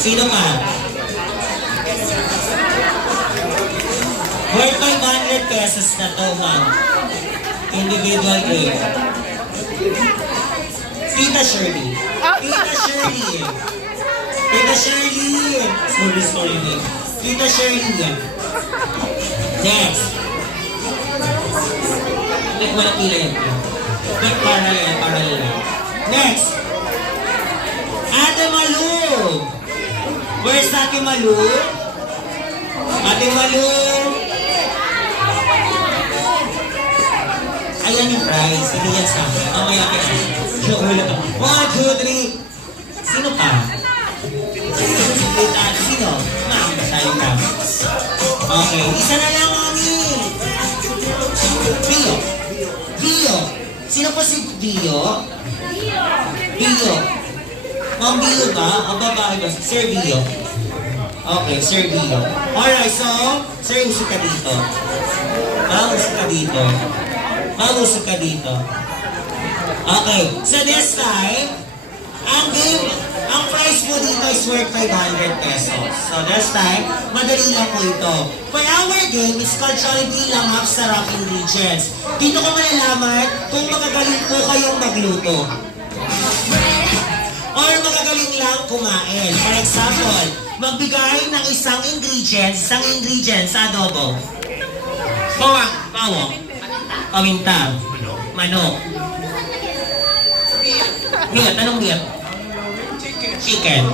Sino ka? Worth 500 pesos na to, ma'am. Individual grade. Tita Shirley. Tita Shirley. Tita Shirley. Sorry. Tita Shirley. Next. Wala pila yan. Para lang. Next. Ate Malu. Where's Ate Malu? Ate Malu. Ayan yung prize. Hindi yan sa akin. Mamaya ka na. Hula ka. 1, 2, 3. Sino ka? Sino? Ma'am, tayo ka. Okay. Isa na lang, mami. Bio. Bio. Sino po si Bio? Bio. Ma'am Bio ba? O babae ba? Sir Bio. Okay, Sir Bio. Alright, so, Sir, usok ka dito. Usok ka dito. Usok ka dito. Okay, so this time, ang price mo dito is worth 500 pesos. So this time, madali lang po ito. For our game, it's called Jollibee Lamap Sarap Ingredients. Dito ko malalaman kung magagaling po kayong magluto. Or magagaling lang kumain. For example, magbigay ng isang ingredients sa adobo. Bawang. Paminta. Manok. Meat. Anong meat? Chicken.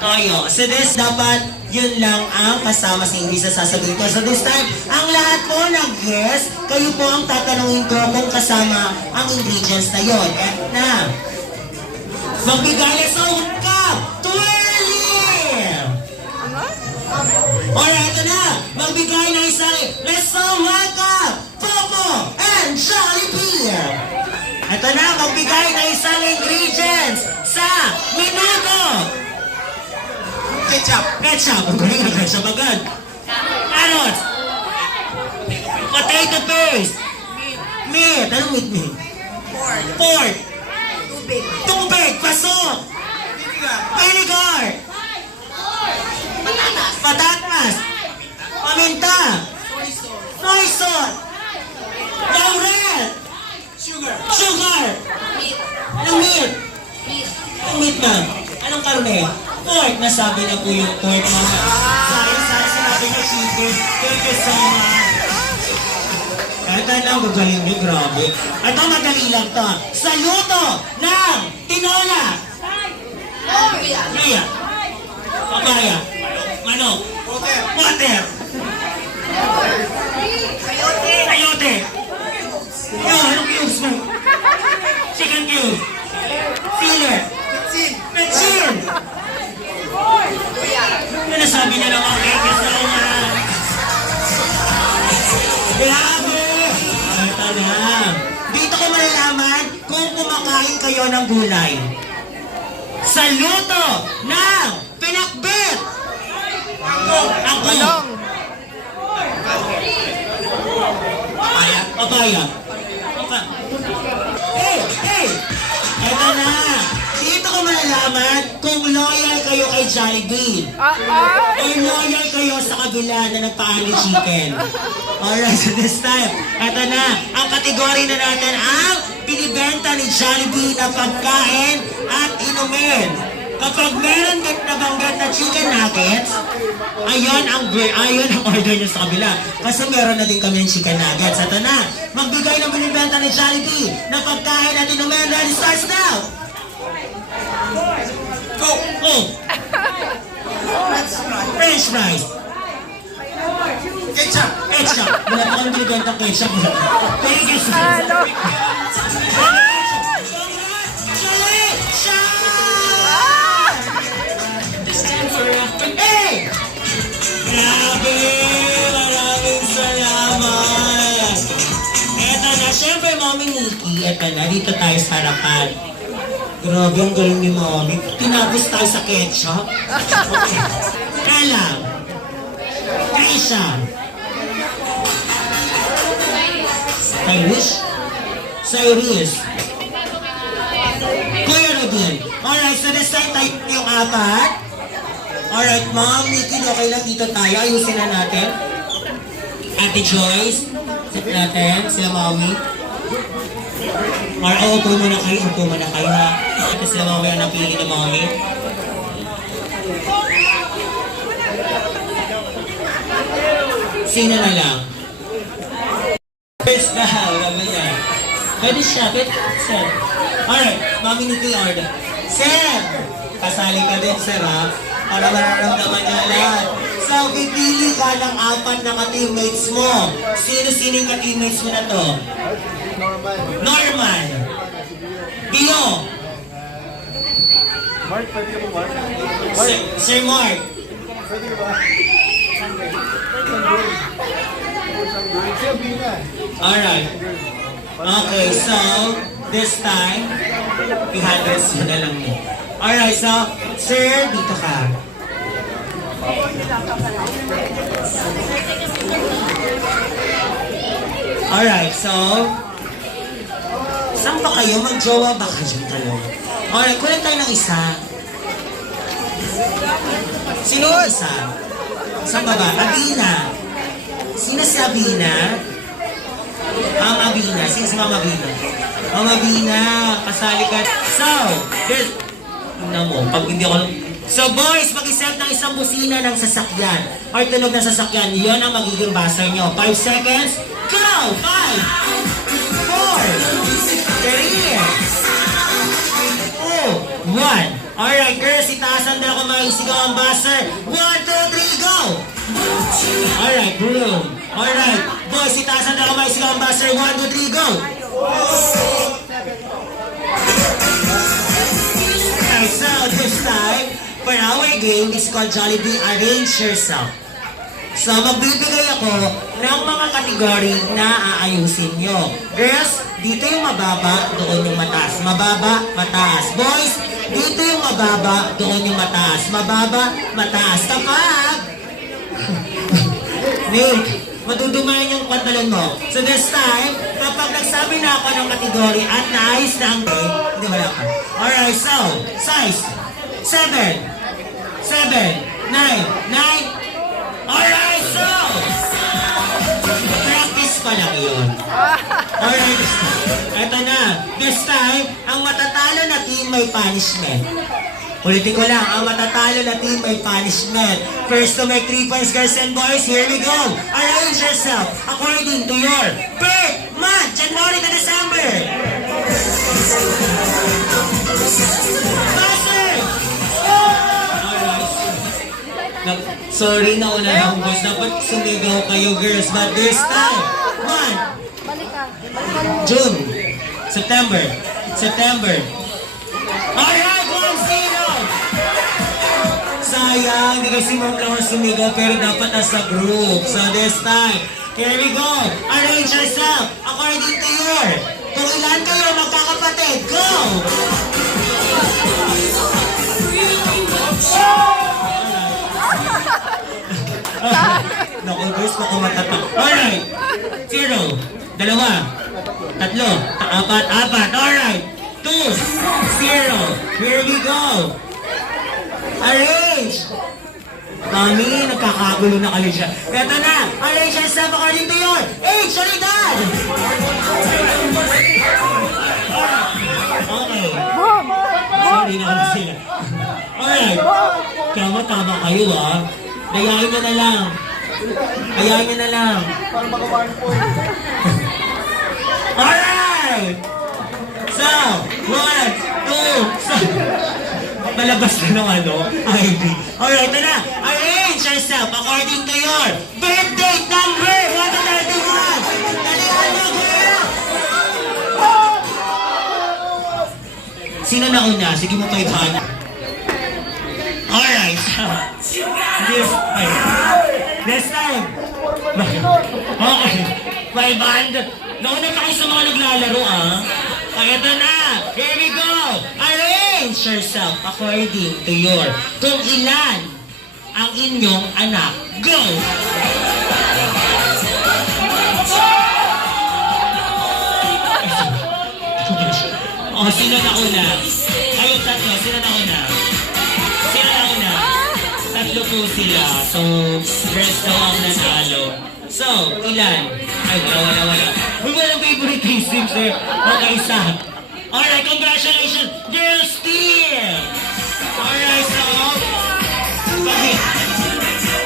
Toyo. So this, dapat yun lang ang kasama sa English na sasabihin ko. So this time, ang lahat po nag-guess, kayo po ang tatanungin ko kung kasama ang ingredients na yun. At na. Magbigay na sa ka! Twirly! Alright, ito na. Magbigay na isang let's all welcome Popo and Jollibee! Ito na, magbigay na isang ingredients sa minuto! Ketchup! Ang galing na ketchup agad. Carrots! Potato paste! Meat! Anong meat? Pork! Tubig! Pasok! Vinegar! Patatas! Paminta! Soy sauce! Laurel! Sugar! Anong meat? Anong meat na? Anong karne? Pork! Nasabi na po yung pork mga. Sayang sinabi niya chicken. Thank you so much. Kahit lang gagaling niyo, grabe. Ito madali lang to. Saludo ng tinola! Ria! Papaya! Manok! Water! Sayote! Anong cubes mo? Chicken cubes! Filler! Petsin! Ano nasabi niya ng mga kekes na mga? Grabe! Ito na. Dito ko malalaman kung kumakain kayo ng gulay. Sa luto ng pinakbit! Angkong! Papaya. Hey! Ito na. Dito ko malalaman kung loyal kayo kay Jollibee. O loyal kayo sa kabila na nagpaani chicken. Alright, so this time, ito na. Ang kategory na natin ang binibenta ni Jollibee na pagkain at inumin. Kapag meron kang nabanggit na chicken nuggets, ayun ang order nyo sa kabila. Kasi meron na din kami ng chicken nuggets. Ito na, magbigay ng binibenta ni Jollibee na pagkain at inumin. Ready, starts now! Go! French fries! Ketchup! Wala pa kami binibenta ng ketchup. Thank you so much. Hey! Grabe! Maraming salamat! Eto na, syempre, Mami Nikki, eto na, dito tayo sa harapan. Grabe, ang galing ni Mami. Tinapos tayo sa ketchup. Okay. Kala. Trisha. Irish. Cyrus. Kuya Rodin. Alright, so this time tayo yung apat. Alright, Ma'am Nikki, okay lang dito tayo. Ayusin na natin. Ate Joyce, sit natin. Sila Maui. Alright, upo muna kayo ha. Ito sila Maui ang napili ni Maui. Sino na lang? First na, alam yan. Pwede siya, sir. Alright, Mami Nikki order. Sir! Kasali ka din, sir, ha? Para mararamdaman niya lahat. So, pipili ka ng apat na ka-teammates mo. Sino-sino yung ka-teammates mo na to? Norman. Dio. Mark, pwede ka mo, Mark? Sir Mark. Pwede ba? Siya, Bina. Alright. Okay, so, this time, i-handles mo na lang mo. Alright, so, sir, dito ka. Alright, so, saan pa kayo? Mag-jowa ba kayo? Alright, kulit tayo ng isa. Sino yung isa? Saan ba ba? Abina. Sino si Abina? Ang Abina. Sino si Mama Abina? Mama Abina, kasali ka. So, this... Tingnan mo, pag hindi ako... So boys, mag-iset ng isang busina ng sasakyan or tunog ng sasakyan, yon ang magiging buzzer nyo. 5 seconds, go! 5, 4, 3, 2, 1. Alright, girls, itaasan na ako maisigaw ang buzzer. 1, 2, 3, go! Alright, broom. Alright, boys, itaasan na ako maisigaw ang buzzer. 1, 2, 3, go! Alright, so this time, for our game is called Jollibee Arrange Yourself. So, magbibigay ako ng mga kategory na aayusin nyo. Girls, dito yung mababa, doon yung mataas. Mababa, mataas. Boys, dito yung mababa, doon yung mataas. Mababa, mataas. Kapag... Nick, madudumayan yung pantalon mo. So this time, kapag nagsabi na ako ng kategory at naayos na ang game, hindi wala ka. Alright, so, size 7, 9. Alright, so, practice pa lang yun. Alright, eto na. This time, ang matatalo na team may punishment. Ulitin ko lang, ang matatalo na team may punishment. First to make 3 points, girls and boys, here we go. Arrange yourself according to your birth month, January to December. Buzzer! Sorry na una lang, boys. Dapat sumigaw kayo, girls. But this time, June, September. Alright, 1-0! Sayang, hindi kasi Ma'am Laura sumigaw, pero dapat nasa group. So this time, here we go. Arrange yourself according to your. Kung ilan kayo magkakapatid, go! Naku, guys, baka matatak. Alright. 0, 2, 3, 4, 4. Alright. 2, 0. Here we go. Arrange. Mami, nagkakagulo na kayo siya. Eto na. Arrange yourself according to your age. Solidad. Okay. Sorry na kami sila. Alright. Tama kayo ah. Dayain nyo na lang. Para maka 1 point. Alright! So, 1, 2, malabas na ng ID. Alright, ito na. Arrange yourself according to your birth date number 131. Dalihan mo, girl! Sino na una? Sige mo 500. Alright. This time. Okay. 500. Nauna pa kayo sa mga naglalaro, ah. Ay, ito na. Here we go. Arrange yourself according to your. Kung ilan ang inyong anak. Go! O, sino na una? Kayong tatlo, sila na una. Sila na una. Tatlo po sila. So, girls daw ang nanalo. So, ilan? Ay, wala. Uy, walang favorite teams eh. Okay, isa. Alright, congratulations, girls team! Alright, so, bakit?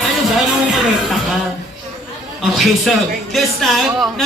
Ano ba? Ano mo ka? Okay, so, this time,